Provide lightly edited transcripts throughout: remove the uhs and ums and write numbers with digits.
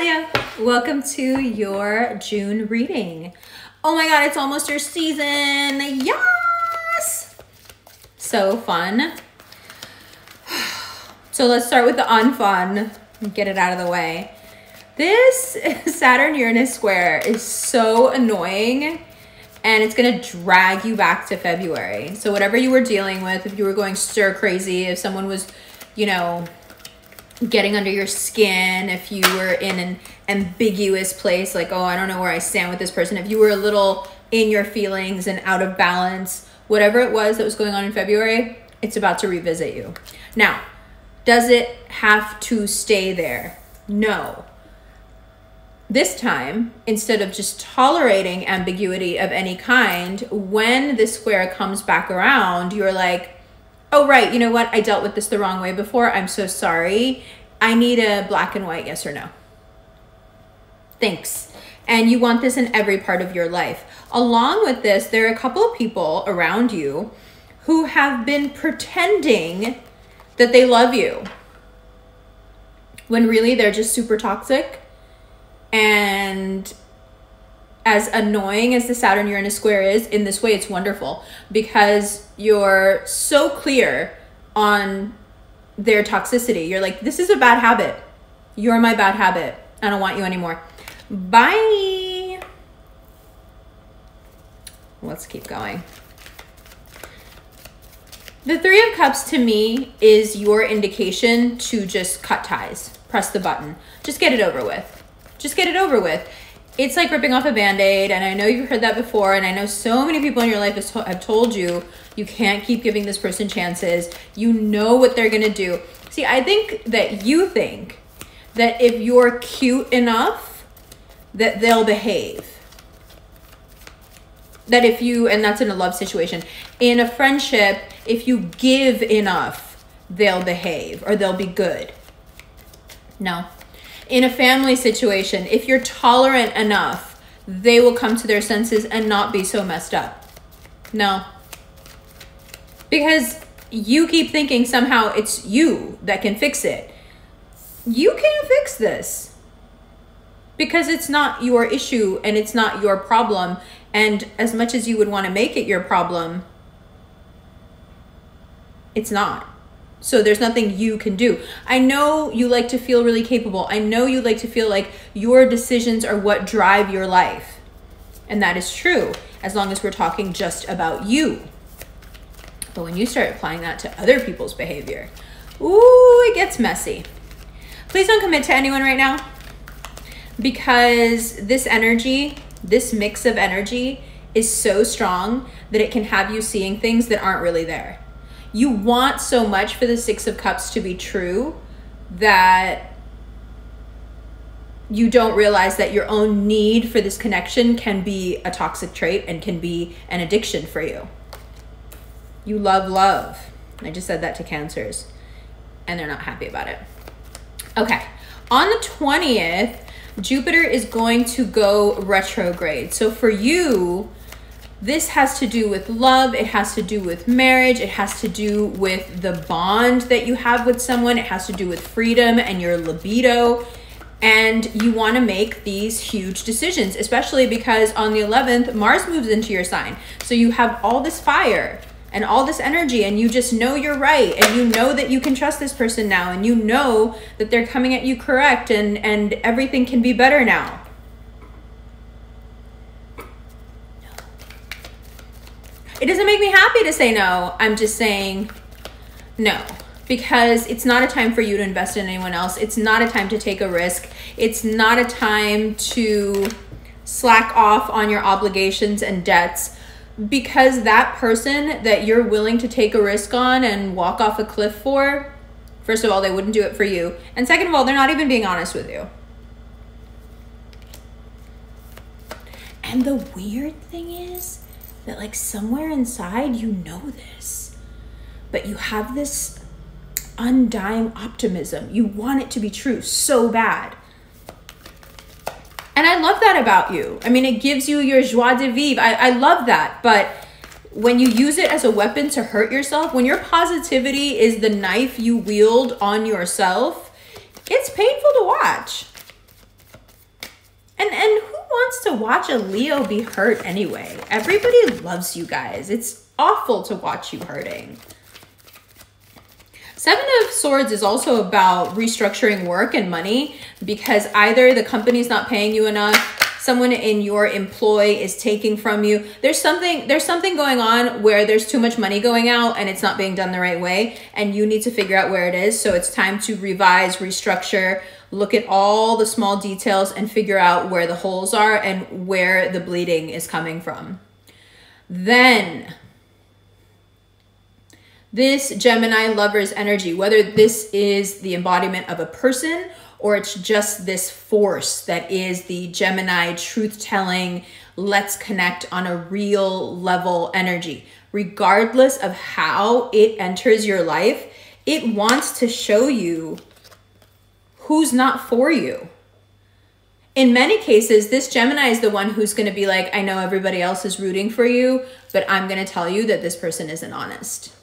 Leo. Welcome to your June reading. Oh my God, it's almost your season. Yes! So fun. So let's start with the unfun and get it out of the way. This Saturn-Uranus square is so annoying and it's gonna drag you back to February. So whatever you were dealing with, if you were going stir crazy, if someone was, you know, getting under your skin, if you were in an ambiguous place, like, oh, I don't know where I stand with this person, if you were a little in your feelings and out of balance, whatever it was that was going on in February, it's about to revisit you. Now, does it have to stay there? No. This time, instead of just tolerating ambiguity of any kind, when this square comes back around, you're like, oh, right, you know what? I dealt with this the wrong way before. I'm so sorry. I need a black and white yes or no. Thanks. And you want this in every part of your life. Along with this, there are a couple of people around you who have been pretending that they love you when really they're just super toxic. And as annoying as the Saturn-Uranus square is, in this way, it's wonderful because you're so clear on their toxicity. You're like, this is a bad habit. You're my bad habit. I don't want you anymore. Bye. Let's keep going. The Three of Cups to me is your indication to just cut ties. Press the button. Just get it over with. Just get it over with. It's like ripping off a Band-Aid, and I know you've heard that before, and I know so many people in your life have told you, you can't keep giving this person chances. You know what they're gonna do. See, I think that you think that if you're cute enough, that they'll behave. That if you, and that's in a love situation, in a friendship, if you give enough, they'll behave, or they'll be good. No. In a family situation, if you're tolerant enough, they will come to their senses and not be so messed up. No. Because you keep thinking somehow it's you that can fix it. You can't fix this. Because it's not your issue and it's not your problem. And as much as you would want to make it your problem, it's not. So there's nothing you can do. I know you like to feel really capable. I know you like to feel like your decisions are what drive your life. And that is true, as long as we're talking just about you. But when you start applying that to other people's behavior, ooh, it gets messy. Please don't commit to anyone right now, because this energy, this mix of energy is so strong that it can have you seeing things that aren't really there. You want so much for the Six of Cups to be true that you don't realize that your own need for this connection can be a toxic trait and can be an addiction for you. You love love. I just said that to Cancers, and they're not happy about it. Okay, on the 20th, Jupiter is going to go retrograde. So for you, this has to do with love. It has to do with marriage. It has to do with the bond that you have with someone. It has to do with freedom and your libido. And you want to make these huge decisions, especially because on the 11th, Mars moves into your sign. So you have all this fire and all this energy, and you just know you're right. And you know that you can trust this person now. And you know that they're coming at you correct, and everything can be better now. It doesn't make me happy to say no. I'm just saying no, because it's not a time for you to invest in anyone else. It's not a time to take a risk. It's not a time to slack off on your obligations and debts, because that person that you're willing to take a risk on and walk off a cliff for, first of all, they wouldn't do it for you. And second of all, they're not even being honest with you. And the weird thing is, that like somewhere inside you know this, but you have this undying optimism. You want it to be true so bad. And I love that about you. I mean, it gives you your joie de vivre. I love that. But when you use it as a weapon to hurt yourself, when your positivity is the knife you wield on yourself, it's painful to watch. watch a Leo be hurt anyway. Everybody loves you guys. It's awful to watch you hurting. Seven of Swords is also about restructuring work and money, because either the company's not paying you enough, someone in your employ is taking from you. There's something going on where there's too much money going out and it's not being done the right way, and you need to figure out where it is. So it's time to revise, restructure, look at all the small details and figure out where the holes are and where the bleeding is coming from. Then this Gemini lover's energy, whether this is the embodiment of a person or it's just this force that is the Gemini truth-telling, let's connect on a real level energy. Regardless of how it enters your life, it wants to show you who's not for you. In many cases, this Gemini is the one who's going to be like, I know everybody else is rooting for you, but I'm going to tell you that this person isn't honest.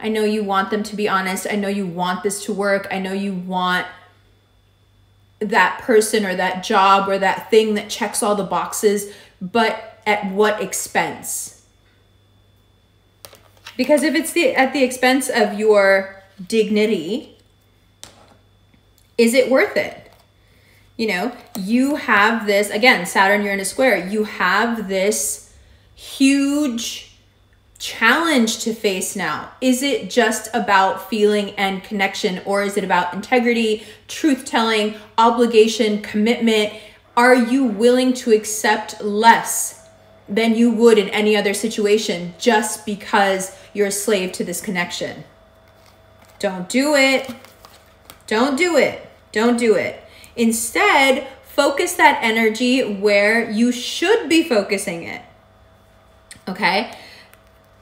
I know you want them to be honest. I know you want this to work. I know you want that person or that job or that thing that checks all the boxes, but at what expense? Because if it's at the expense of your dignity, is it worth it? You know, you have this, again, Saturn, Uranus square, you have this huge challenge to face now. Is it just about feeling and connection, or is it about integrity, truth-telling, obligation, commitment? Are you willing to accept less than you would in any other situation just because you're a slave to this connection? Don't do it. Don't do it. Don't do it. Instead, focus that energy where you should be focusing it. Okay?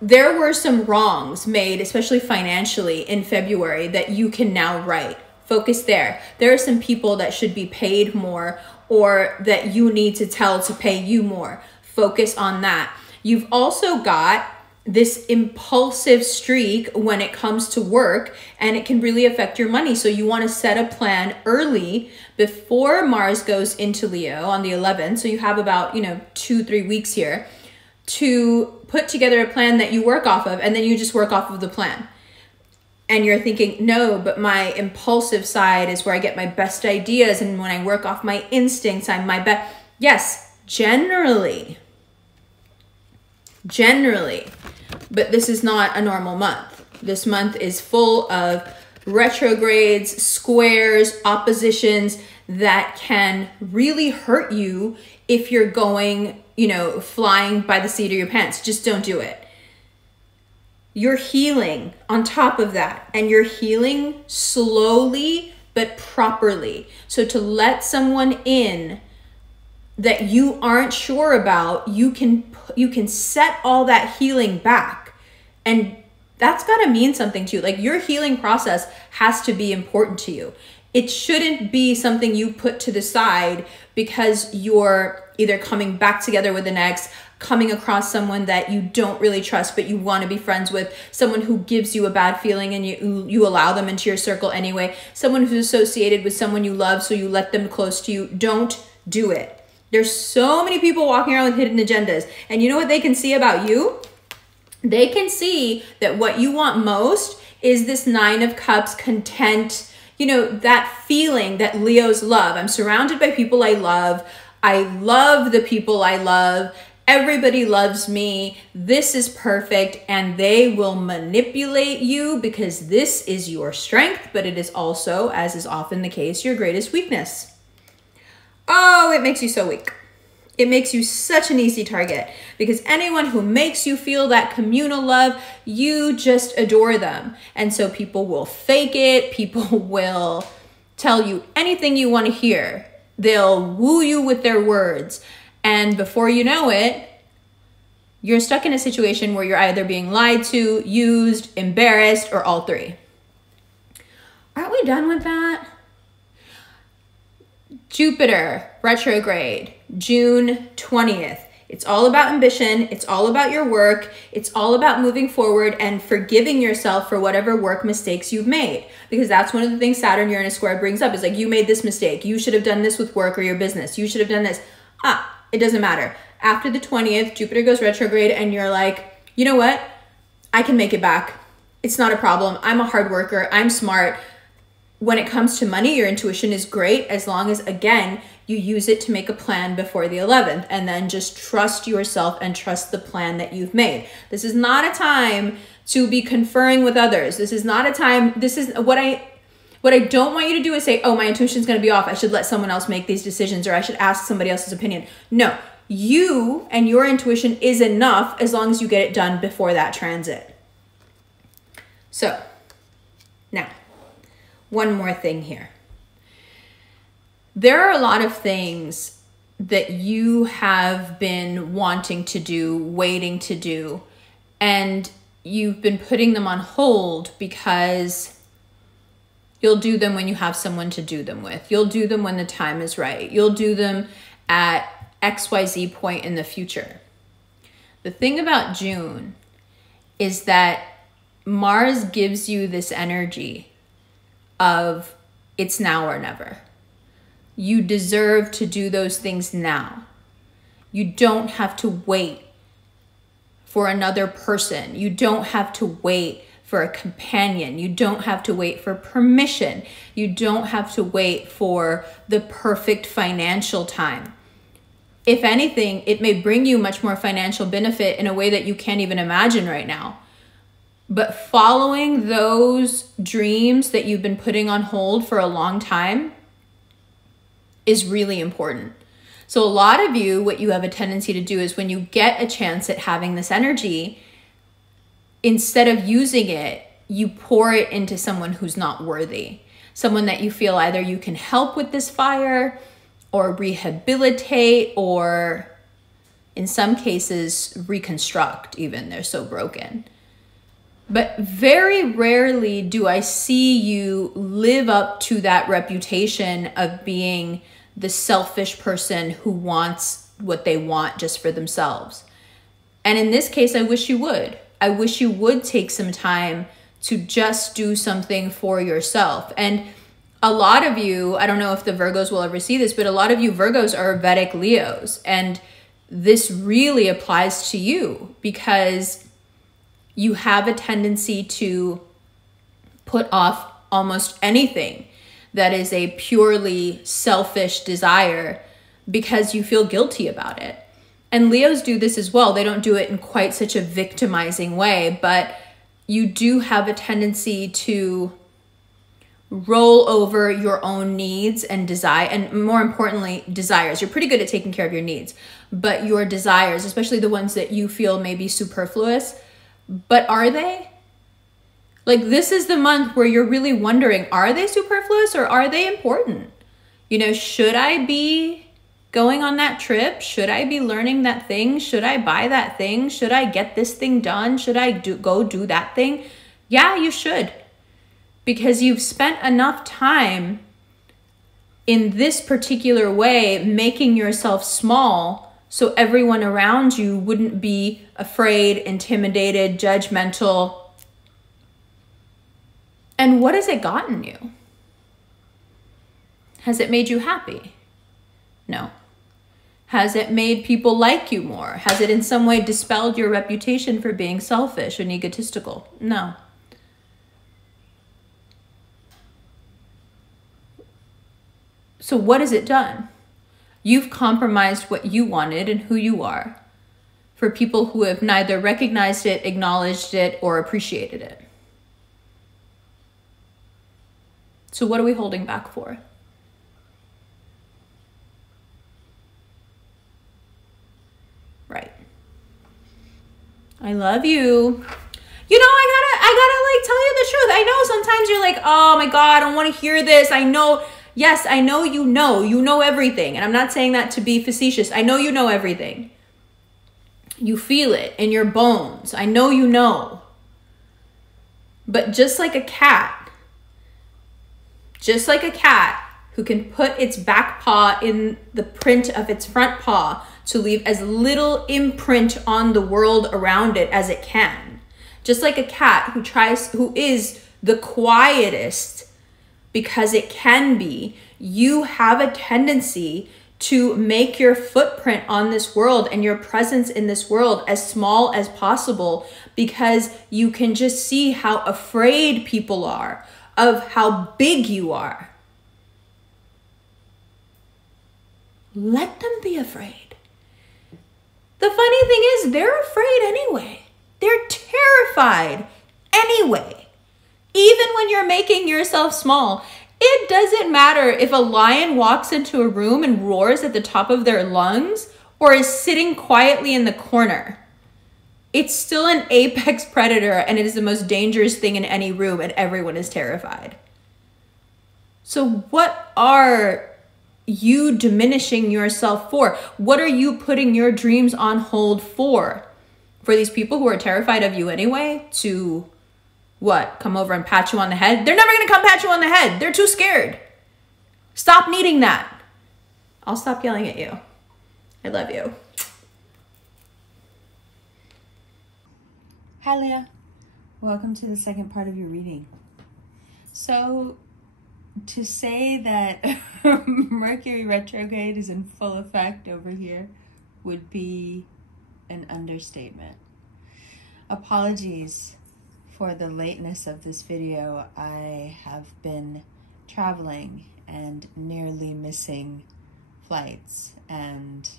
There were some wrongs made, especially financially, in February that you can now right. Focus there. There are some people that should be paid more, or that you need to tell to pay you more. Focus on that. You've also got this impulsive streak when it comes to work, and it can really affect your money. So you want to set a plan early before Mars goes into Leo on the 11th. So you have about, 2-3 weeks here to put together a plan that you work off of, and then you just work off of the plan. And you're thinking, no, but my impulsive side is where I get my best ideas, and when I work off my instincts, I'm my best. Yes, generally, but this is not a normal month. This month is full of retrogrades, squares, oppositions that can really hurt you if you're going, flying by the seat of your pants. Just don't do it. You're healing on top of that, and you're healing slowly but properly. So to let someone in that you aren't sure about, you can set all that healing back, and that's got to mean something to you. Like, your healing process has to be important to you. It shouldn't be something you put to the side because you're either coming back together with an ex, coming across someone that you don't really trust but you want to be friends with, someone who gives you a bad feeling and you allow them into your circle anyway, someone who's associated with someone you love so you let them close to you. Don't do it. There's so many people walking around with hidden agendas, and you know what they can see about you? They can see that what you want most is this 9 of Cups, content, that feeling that Leos love. I'm surrounded by people I love. I love the people I love. Everybody loves me. This is perfect. And they will manipulate you because this is your strength, but it is also, as is often the case, your greatest weakness. Oh, it makes you so weak. It makes you such an easy target, because anyone who makes you feel that communal love, you just adore them. And so people will fake it. People will tell you anything you want to hear. They'll woo you with their words. And before you know it, you're stuck in a situation where you're either being lied to, used, embarrassed, or all three. Aren't we done with that? Jupiter retrograde, June 20th. It's all about ambition. It's all about your work. It's all about moving forward and forgiving yourself for whatever work mistakes you've made. Because that's one of the things Saturn Uranus square brings up, is like, you made this mistake. You should have done this with work or your business. You should have done this. it doesn't matter. After the 20th, Jupiter goes retrograde and you're like, you know what? I can make it back. It's not a problem. I'm a hard worker. I'm smart. When it comes to money, your intuition is great as long as, again, you use it to make a plan before the 11th, and then just trust yourself and trust the plan that you've made. This is not a time to be conferring with others. This is not a time, this is what I don't want you to do is say, oh, my intuition's going to be off. I should let someone else make these decisions, or I should ask somebody else's opinion. No, you and your intuition is enough as long as you get it done before that transit. So now, one more thing here. There are a lot of things that you have been wanting to do, waiting to do, and you've been putting them on hold because you'll do them when you have someone to do them with. You'll do them when the time is right. You'll do them at XYZ point in the future. The thing about June is that Mars gives you this energy of it's now or never. You deserve to do those things now. You don't have to wait for another person. You don't have to wait for a companion. You don't have to wait for permission. You don't have to wait for the perfect financial time. If anything, it may bring you much more financial benefit in a way that you can't even imagine right now. But following those dreams that you've been putting on hold for a long time is really important. So a lot of you, what you have a tendency to do is when you get a chance at having this energy, instead of using it, you pour it into someone who's not worthy. Someone that you feel either you can help with this fire or rehabilitate, or in some cases reconstruct even. They're so broken. But very rarely do I see you live up to that reputation of being the selfish person who wants what they want just for themselves. And in this case, I wish you would. I wish you would take some time to just do something for yourself. And a lot of you, I don't know if the Virgos will ever see this, but a lot of you Virgos are Vedic Leos. And this really applies to you because you have a tendency to put off almost anything that is a purely selfish desire because you feel guilty about it. And Leos do this as well. They don't do it in quite such a victimizing way, but you do have a tendency to roll over your own needs and desire, and more importantly, desires. You're pretty good at taking care of your needs, but your desires, especially the ones that you feel may be superfluous, but are they? Like, this is the month where you're really wondering, are they superfluous or are they important? You know, should I be going on that trip? Should I be learning that thing? Should I buy that thing? Should I get this thing done? Should I go do that thing? Yeah, you should. Because you've spent enough time in this particular way making yourself small so everyone around you wouldn't be afraid, intimidated, judgmental. And what has it gotten you? Has it made you happy? No. Has it made people like you more? Has it in some way dispelled your reputation for being selfish and egotistical? No. So what has it done? You've compromised what you wanted and who you are for people who have neither recognized it, acknowledged it, or appreciated it. So what are we holding back for? Right. I love you. You know, I gotta like tell you the truth. I know sometimes you're like, oh my God, I don't want to hear this. I know, yes, I know you know everything. And I'm not saying that to be facetious. I know you know everything. You feel it in your bones. I know you know. But just like a cat who can put its back paw in the print of its front paw to leave as little imprint on the world around it as it can. Just like a cat who is the quietest because it can be, you have a tendency to make your footprint on this world and your presence in this world as small as possible, because you can just see how afraid people are of how big you are. Let them be afraid. The funny thing is, they're afraid anyway. They're terrified anyway. Even when you're making yourself small, it doesn't matter if a lion walks into a room and roars at the top of their lungs or is sitting quietly in the corner. It's still an apex predator, and it is the most dangerous thing in any room, and everyone is terrified. So what are you diminishing yourself for? What are you putting your dreams on hold for? For these people who are terrified of you anyway to what? Come over and pat you on the head? They're never going to come pat you on the head. They're too scared. Stop needing that. I'll stop yelling at you. I love you. Hi, Leah. Welcome to the second part of your reading. So, to say that Mercury retrograde is in full effect over here would be an understatement. Apologies for the lateness of this video. I have been traveling and nearly missing flights and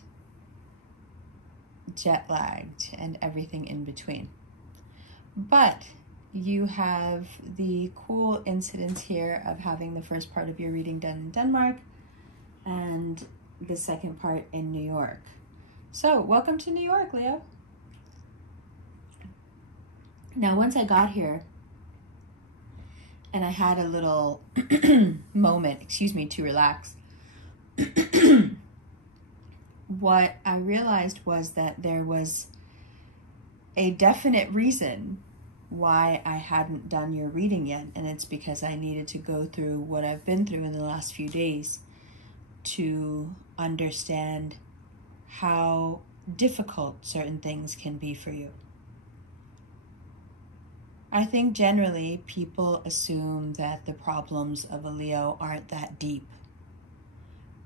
jet lagged and everything in between. But you have the cool incidents here of having the first part of your reading done in Denmark and the second part in New York. So welcome to New York, Leo. Now, once I got here and I had a little moment, to relax, what I realized was that there was a definite reason why I hadn't done your reading yet, and it's because I needed to go through what I've been through in the last few days to understand how difficult certain things can be for you. I think generally people assume that the problems of a Leo aren't that deep,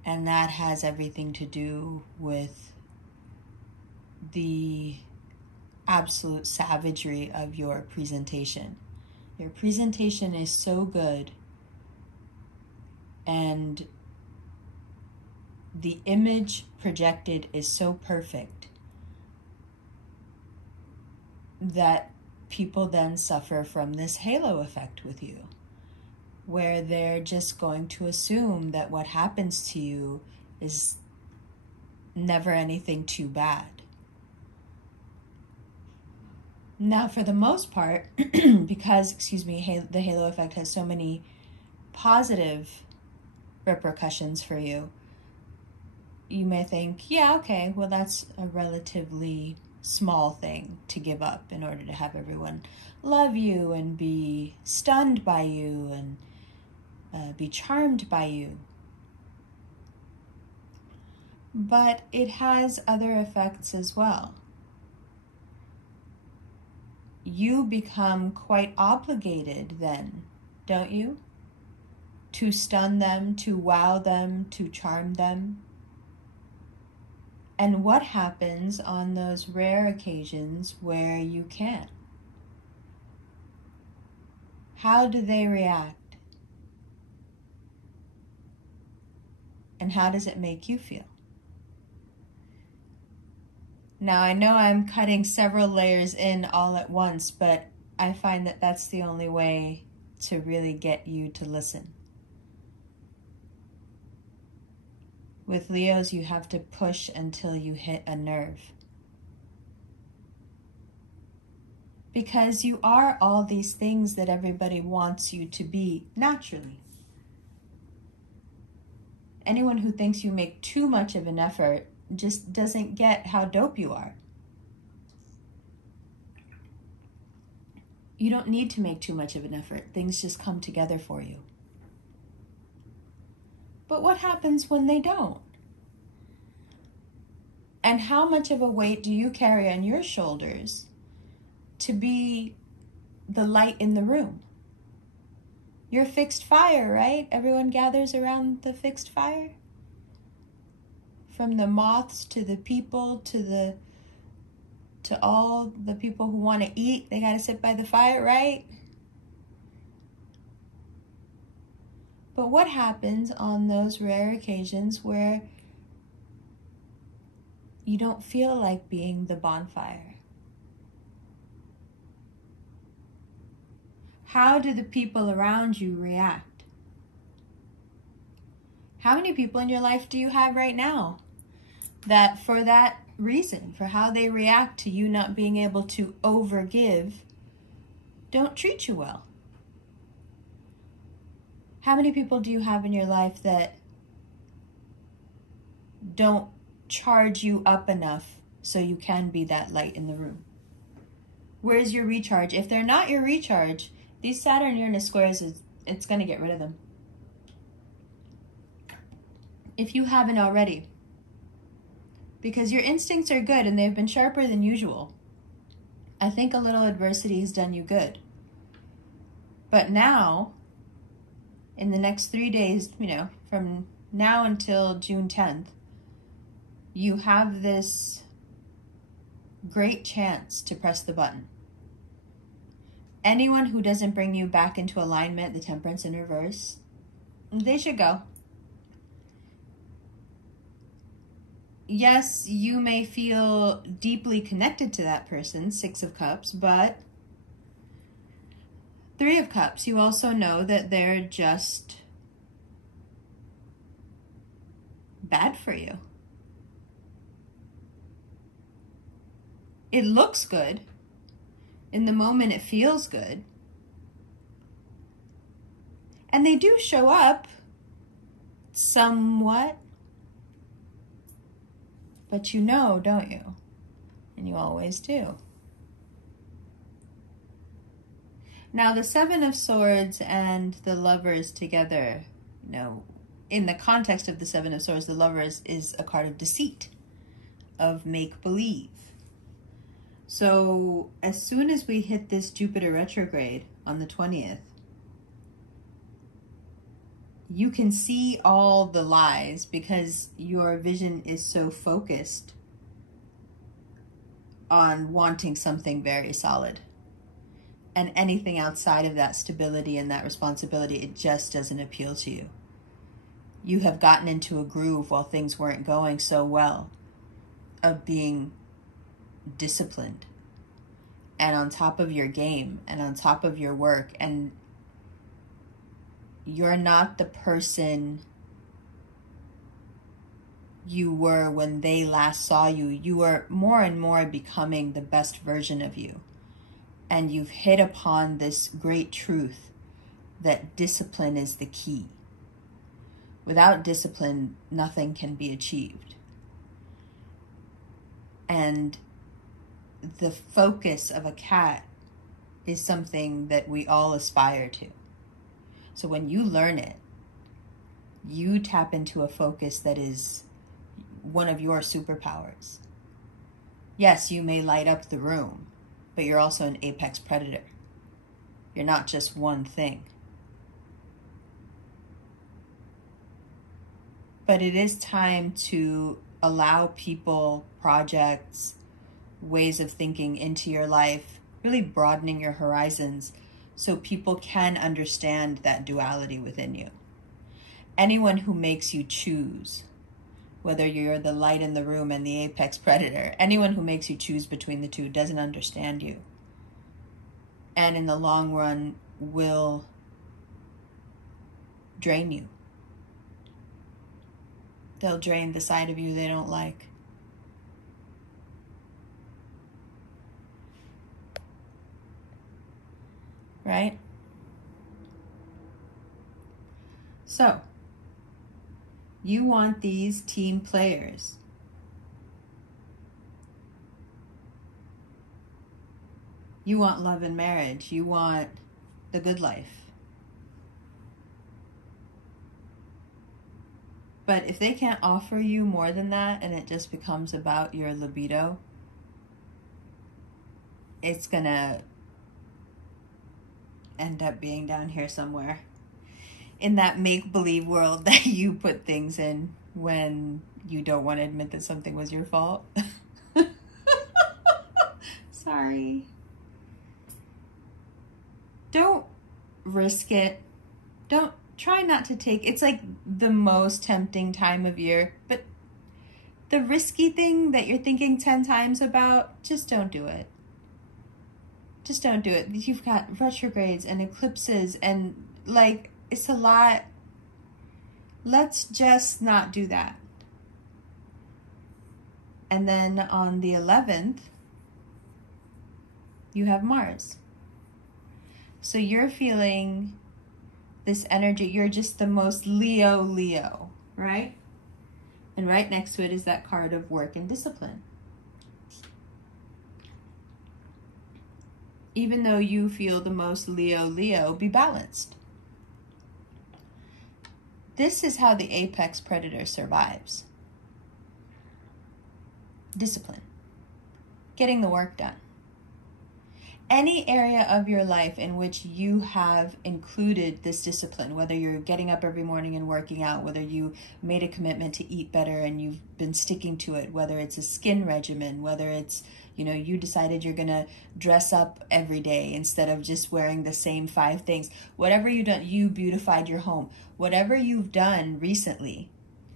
and that has everything to do with the absolute savagery of your presentation. Your presentation is so good, and the image projected is so perfect that people then suffer from this halo effect with you, where they're just going to assume that what happens to you is never anything too bad. Now, for the most part, because, the halo effect has so many positive repercussions for you, you may think, yeah, okay, well, that's a relatively small thing to give up in order to have everyone love you and be stunned by you and be charmed by you. But it has other effects as well. You become quite obligated then, don't you? To stun them, to wow them, to charm them. And what happens on those rare occasions where you can? How do they react? And how does it make you feel? Now, I know I'm cutting several layers in all at once, but I find that that's the only way to really get you to listen. With Leos, you have to push until you hit a nerve. Because you are all these things that everybody wants you to be naturally. Anyone who thinks you make too much of an effort just doesn't get how dope you are. You don't need to make too much of an effort. Things just come together for you. But what happens when they don't? And how much of a weight do you carry on your shoulders to be the light in the room? You're fixed fire, right? Everyone gathers around the fixed fire. From the moths to the people to all the people who want to eat, they got to sit by the fire, right? But what happens on those rare occasions where you don't feel like being the bonfire? How do the people around you react? How many people in your life do you have right now that for that reason, for how they react to you not being able to overgive, don't treat you well? How many people do you have in your life that don't charge you up enough so you can be that light in the room? Where's your recharge? If they're not your recharge, these Saturn-Uranus squares, it's going to get rid of them. If you haven't already. Because your instincts are good and they've been sharper than usual. I think a little adversity has done you good. But now, in the next 3 days, from now until June 10th, you have this great chance to press the button. Anyone who doesn't bring you back into alignment, the Temperance in reverse, they should go. Yes, you may feel deeply connected to that person, 6 of Cups, but 3 of Cups, you also know that they're just bad for you. It looks good. In the moment, it feels good. And they do show up somewhat. But you know, don't you? And you always do. Now, the 7 of Swords and the Lovers together, in the context of the 7 of Swords, the Lovers is a card of deceit, of make-believe. So as soon as we hit this Jupiter retrograde on the 20th, you can see all the lies because your vision is so focused on wanting something very solid. And anything outside of that stability and that responsibility, it just doesn't appeal to you. You have gotten into a groove while things weren't going so well of being disciplined and on top of your game and on top of your work, and you're not the person you were when they last saw you. You are more and more becoming the best version of you, and you've hit upon this great truth that discipline is the key. Without discipline, nothing can be achieved. And the focus of a cat is something that we all aspire to. So when you learn it, you tap into a focus that is one of your superpowers. Yes, you may light up the room, but you're also an apex predator. You're not just one thing. But it is time to allow people, projects, ways of thinking into your life, really broadening your horizons so people can understand that duality within you. Anyone who makes you choose, whether you're the light in the room and the apex predator, anyone who makes you choose between the two doesn't understand you. And in the long run will drain you. They'll drain the side of you they don't like. Right? So, you want these team players. You want love and marriage. You want the good life. But if they can't offer you more than that and it just becomes about your libido, it's gonna end up being down here somewhere. in that make-believe world that you put things in when you don't want to admit that something was your fault. Sorry. Don't risk it. Don't try not to take, it's like the most tempting time of year, but the risky thing that you're thinking 10 times about, just don't do it. Just don't do it. You've got retrogrades and eclipses and like, it's a lot. Let's just not do that. And then on the 11th, you have Mars. So you're feeling this energy. You're just the most Leo, right? And right next to it is that card of work and discipline. Even though you feel the most Leo, be balanced. This is how the apex predator survives. Discipline. Getting the work done. Any area of your life in which you have included this discipline, whether you're getting up every morning and working out, whether you made a commitment to eat better and you've been sticking to it, whether it's a skin regimen, whether it's, you know, you decided you're going to dress up every day instead of just wearing the same 5 things. Whatever you've done, you beautified your home. Whatever you've done recently,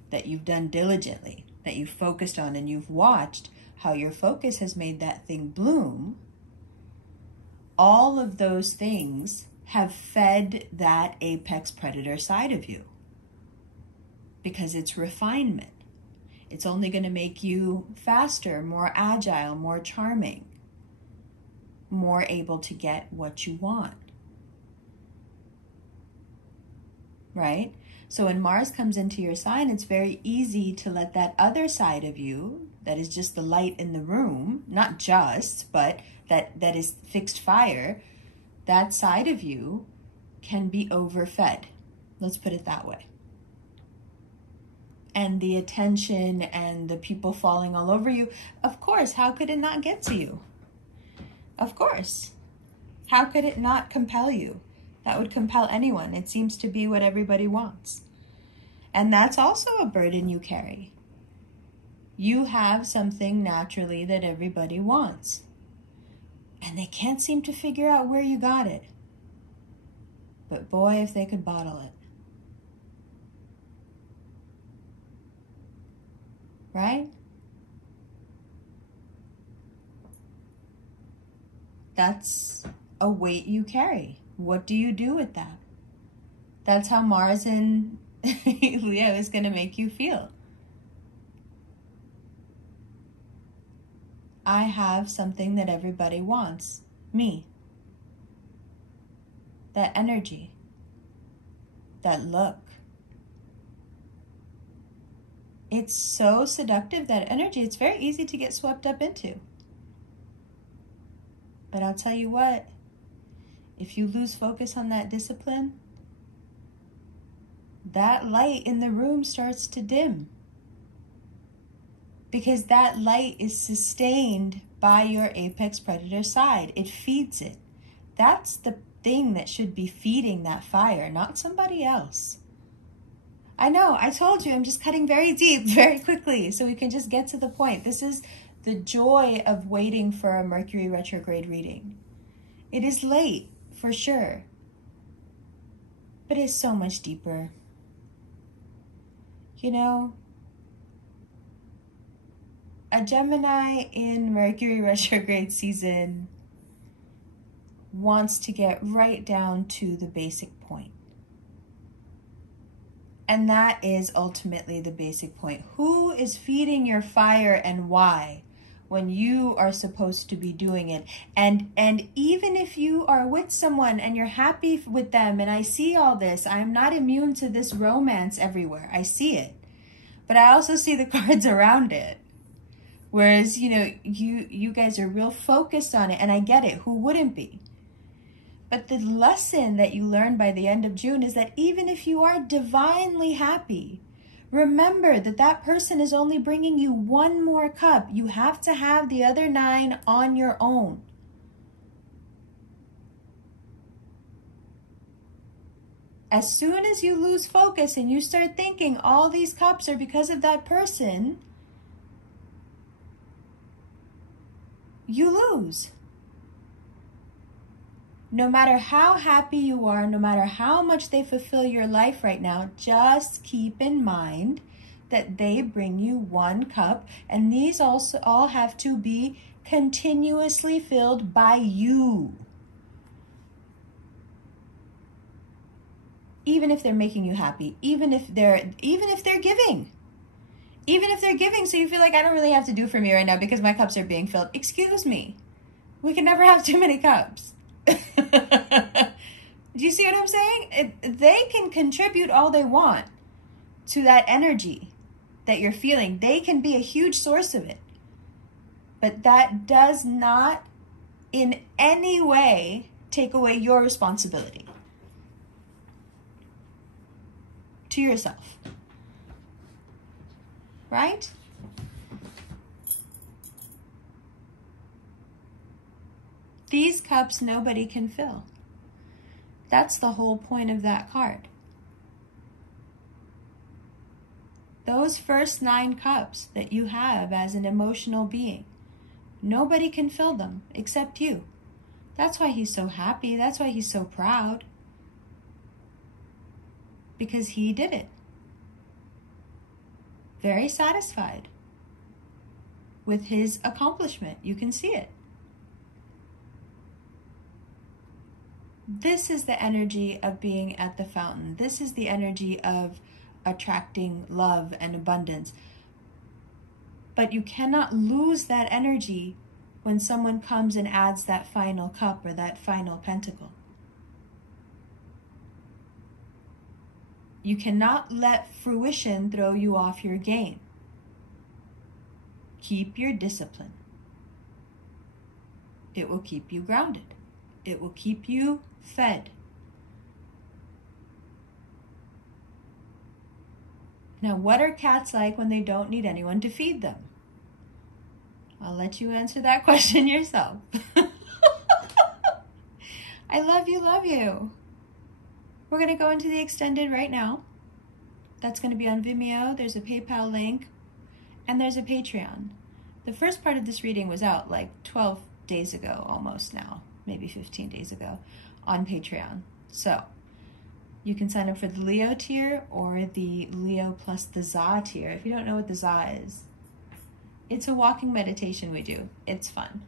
that you've done diligently, that you've focused on and you've watched how your focus has made that thing bloom, all of those things have fed that apex predator side of you because it's refinement. It's only going to make you faster, more agile, more charming, more able to get what you want. Right? So when Mars comes into your sign, it's very easy to let that other side of you, that is just the light in the room, not just, but that is fixed fire, that side of you can be overfed. Let's put it that way. And the attention and the people falling all over you, of course, how could it not get to you? Of course. How could it not compel you? That would compel anyone. It seems to be what everybody wants. And that's also a burden you carry. You have something naturally that everybody wants. And they can't seem to figure out where you got it. But boy, if they could bottle it. Right? That's a weight you carry. What do you do with that? That's how Mars in Leo is going to make you feel. I have something that everybody wants. Me. That energy. That look. It's so seductive, that energy. It's very easy to get swept up into. But I'll tell you what, if you lose focus on that discipline, that light in the room starts to dim. Because that light is sustained by your apex predator side. It feeds it. That's the thing that should be feeding that fire, not somebody else. I know, I told you, I'm just cutting very deep, very quickly, so we can just get to the point. This is the joy of waiting for a Mercury retrograde reading. It is late, for sure, but it's so much deeper. You know, a Gemini in Mercury retrograde season wants to get right down to the basic point. And that is ultimately the basic point. Who is feeding your fire and why when you are supposed to be doing it? And even if you are with someone and you're happy with them, and I see all this, I'm not immune to this romance everywhere. I see it. But I also see the cards around it. Whereas, you know, you guys are real focused on it, and I get it. Who wouldn't be? But the lesson that you learn by the end of June is that even if you are divinely happy, remember that that person is only bringing you one more cup. You have to have the other 9 on your own. As soon as you lose focus and you start thinking all these cups are because of that person, you lose. No matter how happy you are, no matter how much they fulfill your life right now, just keep in mind that they bring you one cup, and these also all have to be continuously filled by you. Even if they're making you happy, even if they're giving. Even if they're giving, so you feel like, I don't really have to do for me right now because my cups are being filled. Excuse me. We can never have too many cups. Do you see what I'm saying? They can contribute all they want to that energy that you're feeling. They can be a huge source of it. But that does not in any way take away your responsibility to yourself. Right? These cups nobody can fill. That's the whole point of that card. Those first 9 cups that you have as an emotional being, nobody can fill them except you. That's why he's so happy. That's why he's so proud. Because he did it. Very satisfied with his accomplishment. You can see it. This is the energy of being at the fountain. This is the energy of attracting love and abundance. But you cannot lose that energy when someone comes and adds that final cup or that final pentacle. You cannot let fruition throw you off your game. Keep your discipline. It will keep you grounded. It will keep you fed. Now, what are cats like when they don't need anyone to feed them? I'll let you answer that question yourself. I love you, love you. We're going to go into the extended right now. That's going to be on Vimeo. There's a PayPal link, and there's a Patreon. The first part of this reading was out like 12 days ago, almost now, maybe 15 days ago, on Patreon. So you can sign up for the Leo tier or the Leo plus the Za tier. If you don't know what the Za is, it's a walking meditation we do. It's fun.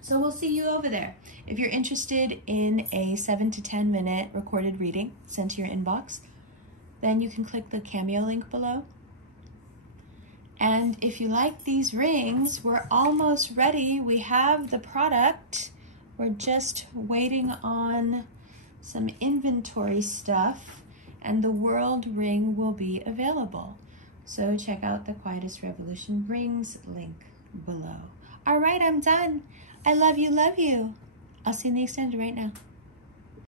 So we'll see you over there. If you're interested in a 7 to 10 minute recorded reading sent to your inbox, then you can click the Cameo link below. And if you like these rings, we're almost ready. We have the product. We're just waiting on some inventory stuff, and the World ring will be available. So check out the Quietest Revolution rings link below. All right, I'm done. I love you, love you. I'll see you in the extended right now.